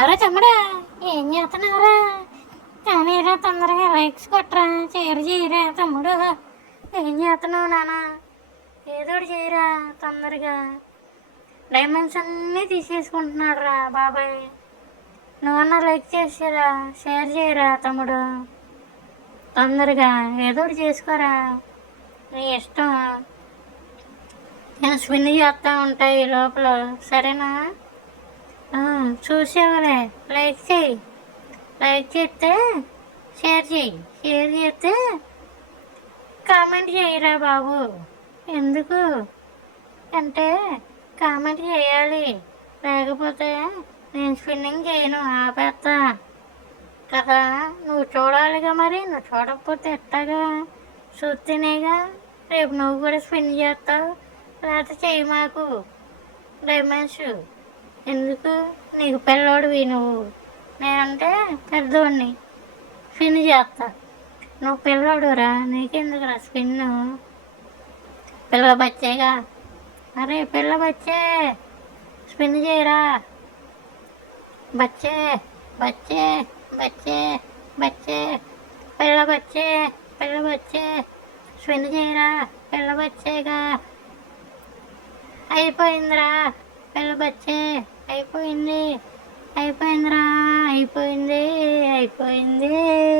ఎవరా తమ్ముడా? ఏం చేస్తున్నావురా? కానీరా తొందరగా లైక్స్ కొట్టరా చేయరు చేయరా తమ్ముడు. ఏం చేస్తున్నావు నాన్న ఏదో చేయరా తొందరగా. డైమండ్స్ అన్నీ తీసేసుకుంటున్నాడు రా బాబాయ్. నువ్వన్నా లైక్ చేసిరా షేర్ చేయరా తమ్ముడు. తొందరగా ఏదో ఒకటి చేసుకోరా. నీ ఇష్టం. నేను స్విన్ చేస్తూ ఉంటాయి ఈ లోపల. సరేనా? చూసావులే? లైక్ చేయి లైక్ చేస్తే షేర్ చేయి షేర్ చేస్తే కామెంట్ చేయరా బాబు. ఎందుకు? అంటే కామెంట్ చేయాలి లేకపోతే నేను స్పిన్నింగ్ చేయను ఆపేస్తా. కదా? నువ్వు చూడాలిగా మరి. నువ్వు చూడకపోతే ఎట్టాగా? చూస్తేనేగా రేపు నువ్వు కూడా స్పిన్ చేస్తావు. లేకపోతే చెయ్యి మాకు. డైమండ్స్ ఎందుకు? నీకు పిల్లోడివి నువ్వు. నేనంటే పెద్దోడిని. స్పిన్ చేస్తా. నువ్వు పిల్లోడురా నీకెందుకురా స్పిన్ పిల్ల బచ్చేగా. అరే పిల్ల బచ్చే స్పిన్ చేయరా? బచ్చే బచ్చే బచ్చే బచ్చే పిల్ల బచ్చే పిల్ల బచ్చే స్పిన్ చేయరా? పిల్ల బచ్చేగా. అయిపోయిందిరా పిల్ల బచ్చే. అయిపోయింది. అయిపోయిందిరా అయిపోయింది అయిపోయింది.